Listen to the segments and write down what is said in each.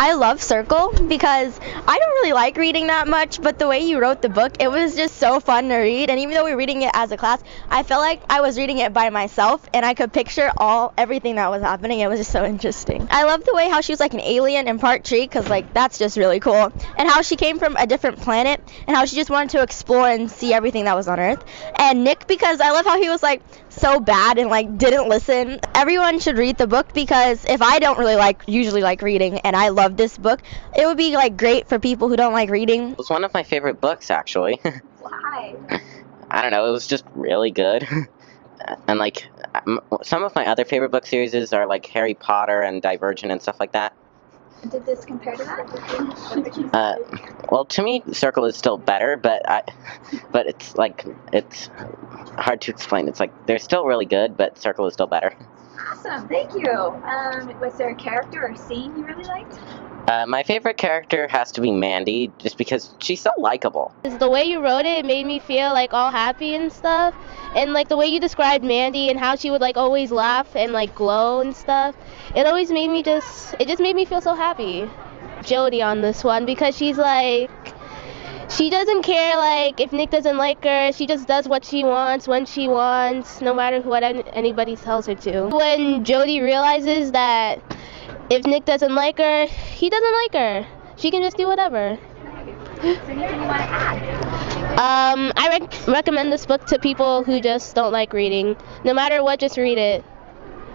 I love Circle because I don't really like reading that much, but the way you wrote the book, it was just so fun to read. And even though we were reading it as a class, I felt like I was reading it by myself and I could picture everything that was happening. It was just so interesting. I love the way how she was like an alien in part 3 because like that's just really cool. And how she came from a different planet and how she just wanted to explore and see everything that was on Earth. And Nick, because I love how he was like so bad and like didn't listen. Everyone should read the book because if I don't really usually like reading and I love this book, it would be like great for people who don't like reading. It was one of my favorite books, actually. Why? I don't know, it was just really good. And like some of my other favorite book series are like Harry Potter and Divergent and stuff like that. Did this compare to that? Well, to me, Circle is still better, but it's hard to explain. It's like they're still really good, but Circle is still better. Awesome, thank you. Was there a character or scene you really liked? My favorite character has to be Mandy, just because she's so likable. The way you wrote it made me feel like all happy and stuff, and like the way you described Mandy and how she would like always laugh and like glow and stuff, it always made me it just made me feel so happy. Jody on this one because she's like, she doesn't care like if Nick doesn't like her, she just does what she wants when she wants, no matter what anybody tells her to. When Jody realizes that if Nick doesn't like her, he doesn't like her. She can just do whatever. Is there anything you want to add? I recommend this book to people who just don't like reading. No matter what, just read it.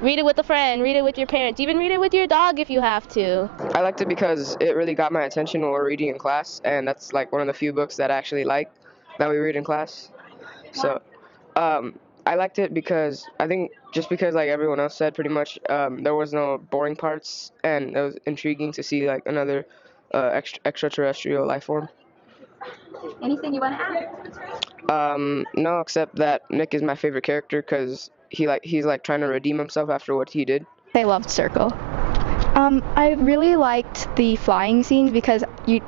Read it with a friend, read it with your parents, even read it with your dog if you have to. I liked it because it really got my attention when we're reading in class, and that's like one of the few books that I actually like that we read in class. So, I liked it because I think just because like everyone else said pretty much, there was no boring parts, and it was intriguing to see like another extraterrestrial life form. Anything you want to add? No, except that Nick is my favorite character because he's trying to redeem himself after what he did. I loved Circle. I really liked the flying scenes because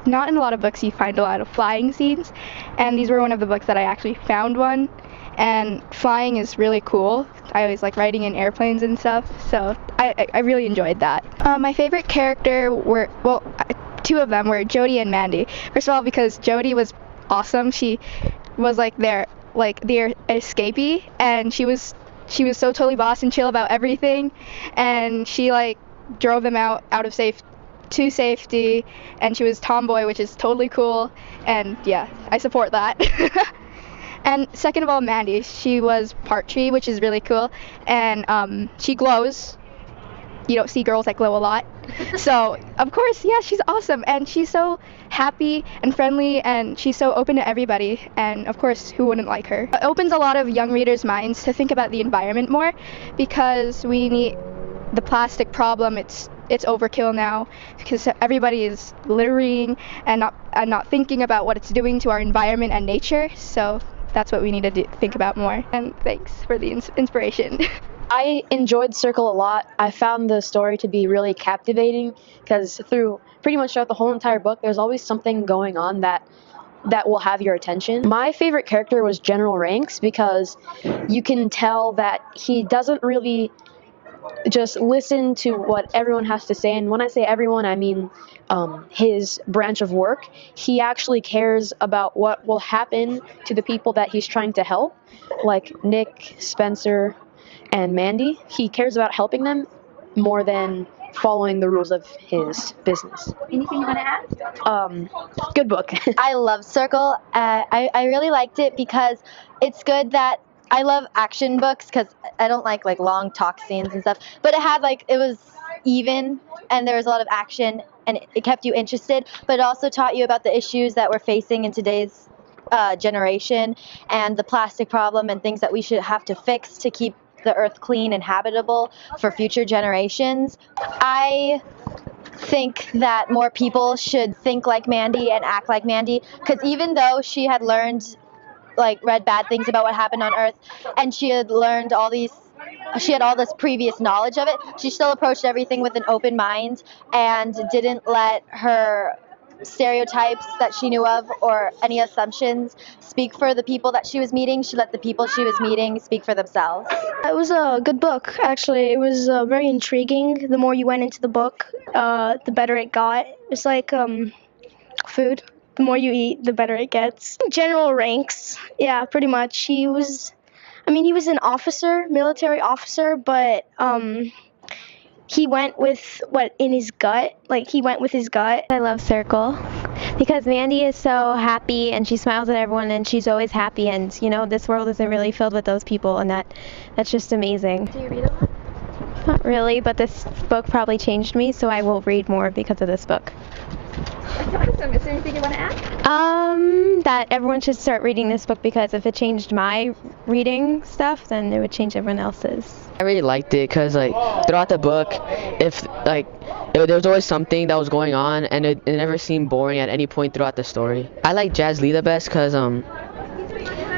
not in a lot of books you find a lot of flying scenes, and these were one of the books that I actually found one. And flying is really cool. I always like riding in airplanes and stuff, so I really enjoyed that. My favorite character were, well, two of them were Jody and Mandy. First of all, because Jody was awesome. She was like their escapee, and she was so totally boss and chill about everything, and she like drove them out of to safety, and she was tomboy, which is totally cool, and yeah, I support that. And second of all, Mandy, she was part tree, which is really cool, and she glows. You don't see girls that glow a lot. So, of course, yeah, she's awesome, and she's so happy and friendly, and she's so open to everybody, and of course, who wouldn't like her? It opens a lot of young readers' minds to think about the environment more, because we need the plastic problem. It's overkill now because everybody is littering and not thinking about what it's doing to our environment and nature. So that's what we need to think about more. And thanks for the inspiration. I enjoyed Circle a lot. I found the story to be really captivating because pretty much throughout the whole entire book, there's always something going on that will have your attention. My favorite character was General Ranks because you can tell that he doesn't really just listen to what everyone has to say. And when I say everyone, I mean his branch of work. He actually cares about what will happen to the people that he's trying to help, like Nick, Spencer, and Mandy. He cares about helping them more than following the rules of his business. Anything you want to add? Good book. I love Circle. I really liked it because it's good that I love action books because I don't like long talk scenes and stuff, but it was even and there was a lot of action and it kept you interested, but it also taught you about the issues that we're facing in today's generation and the plastic problem and things that we should have to fix to keep the earth clean and habitable for future generations. I think that more people should think like Mandy and act like Mandy, because even though she had read bad things about what happened on Earth, and she had all this previous knowledge of it, she still approached everything with an open mind and didn't let her stereotypes that she knew of or any assumptions speak for the people that she was meeting. She let the people she was meeting speak for themselves. It was a good book, actually. It was very intriguing. The more you went into the book, the better it got. It's like food. The more you eat, the better it gets. General ranks, yeah, pretty much. He was an officer, military officer, but he went with what in his gut. Like he went with his gut. I love Circle because Mandy is so happy and she smiles at everyone and she's always happy, and you know this world isn't really filled with those people, and that's just amazing. Do you read a lot? Not really, but this book probably changed me, so I will read more because of this book. That's awesome. Is there anything you want to add? That everyone should start reading this book because if it changed my reading stuff, then it would change everyone else's. I really liked it because like throughout the book, there was always something that was going on, and it never seemed boring at any point throughout the story. I like Jazz Lee the best because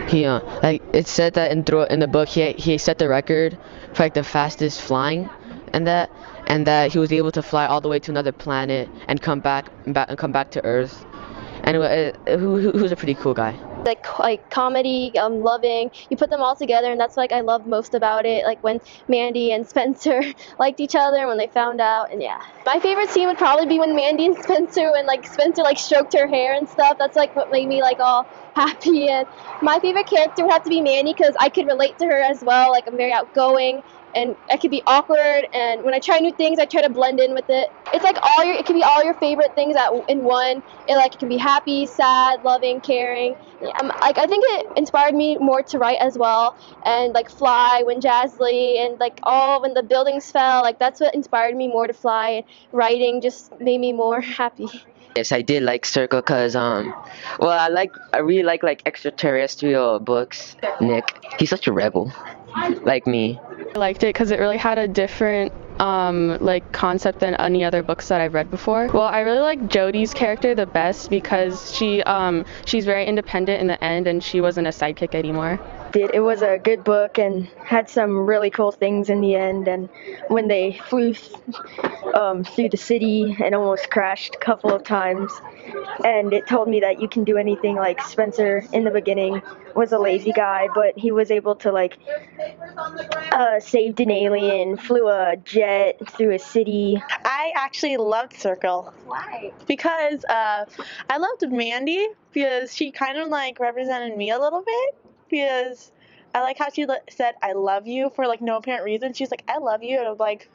he like it said that in the book he set the record for like the fastest flying, and that he was able to fly all the way to another planet and come back to Earth. Anyway, who's a pretty cool guy. Like comedy, loving. You put them all together, and that's like I love most about it. Like when Mandy and Spencer liked each other when they found out, and yeah. My favorite scene would probably be when Mandy and Spencer, when like Spencer like stroked her hair and stuff. That's like what made me like all happy. And my favorite character would have to be Mandy because I could relate to her as well. Like I'm very outgoing. And I could be awkward, and when I try new things, I try to blend in with it. It's like it can be all your favorite things in one. It can be happy, sad, loving, caring. Like I think it inspired me more to write as well, and like fly when Jazz Lee and like all when the buildings fell. Like that's what inspired me more to fly. And writing just made me more happy. Yes, I did like Circle because I really like extraterrestrial books. Nick, he's such a rebel, like me. I liked it because it really had a different like concept than any other books that I've read before. Well, I really like Jodie's character the best because she's very independent in the end, and she wasn't a sidekick anymore. It was a good book and had some really cool things in the end. And when they flew through the city and almost crashed a couple of times, and it told me that you can do anything. Like Spencer in the beginning was a lazy guy, but he was able to like saved an alien, flew a jet through a city. I actually loved Circle. Why? Because I loved Mandy because she kind of like represented me a little bit. Because I like how she said I love you for like no apparent reason. She's like I love you, and I'm like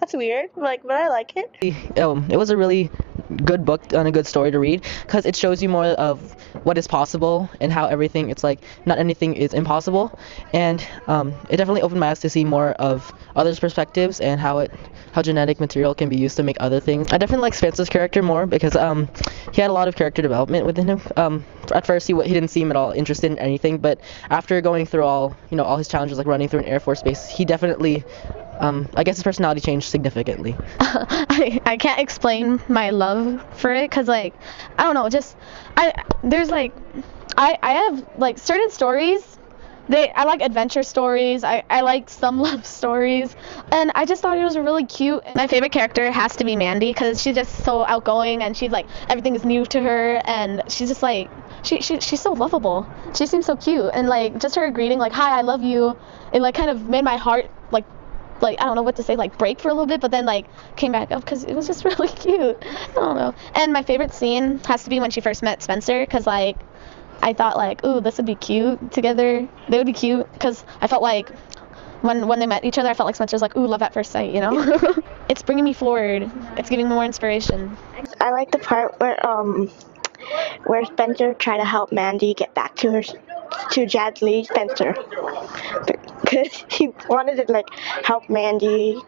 that's weird. Like, but I like it. It was a really good book and a good story to read because it shows you more of what is possible and how everything, it's like not anything is impossible, and it definitely opened my eyes to see more of others' perspectives and how genetic material can be used to make other things. I definitely like Spencer's character more because he had a lot of character development within him. At first he didn't seem at all interested in anything, but after going through all his challenges, like running through an Air Force base, he definitely I guess his personality changed significantly. I can't explain my love for it because like I don't know, just I have like certain stories. I like adventure stories. I like some love stories, and I just thought it was really cute. My favorite character has to be Mandy because she's just so outgoing, and she's like everything is new to her, and she's just like she's so lovable. She seems so cute, and like just her greeting like hi, I love you, it like kind of made my heart like I don't know what to say, like break for a little bit, but then like came back up because it was just really cute. I don't know. And my favorite scene has to be when she first met Spencer because like I thought like, ooh, this would be cute together. They would be cute because I felt like when they met each other, I felt like Spencer was like, ooh, love at first sight, you know? It's bringing me forward. It's giving me more inspiration. I like the part where Spencer tried to help Mandy get back to Jazz Lee. Spencer, because he wanted to like help Mandy.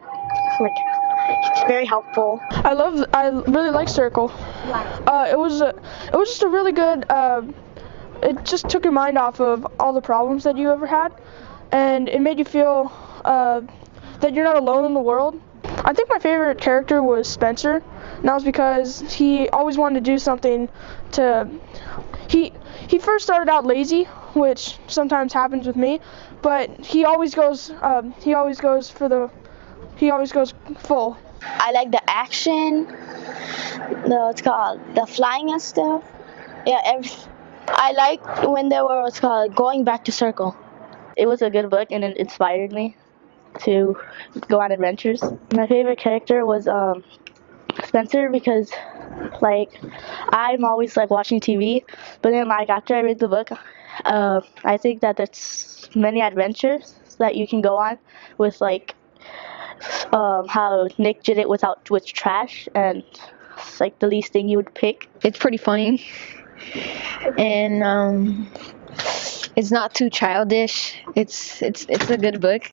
Like it's very helpful. I really like Circle. It was just a really good. It just took your mind off of all the problems that you ever had, and it made you feel that you're not alone in the world. I think my favorite character was Spencer, and that was because he always wanted to do something he first started out lazy, which sometimes happens with me, but he always goes full. I like the action. No, it's called the flying and stuff. Yeah, I liked when they were what's called going back to circle. It was a good book and it inspired me to go on adventures. My favorite character was Spencer because like I'm always like watching TV, but then like after I read the book, I think that there's many adventures that you can go on with like how Nick did it with trash, and it's like the least thing you would pick. It's pretty funny, and it's not too childish. It's a good book.